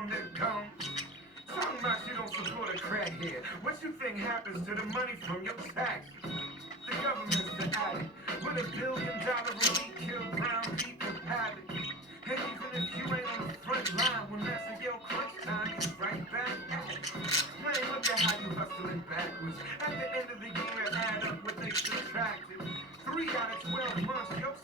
them, they're gone. Talking about you don't support a crackhead. What you think happens to the money from your taxes? The government's the addict. With $1 billion a week, kill brown people have it. And even if you ain't on the front line, when that's a your crunch time, you right back at it. Man, look at how you hustling backwards. At the end of the year, add up what they subtracted. 3 out of 12 months, your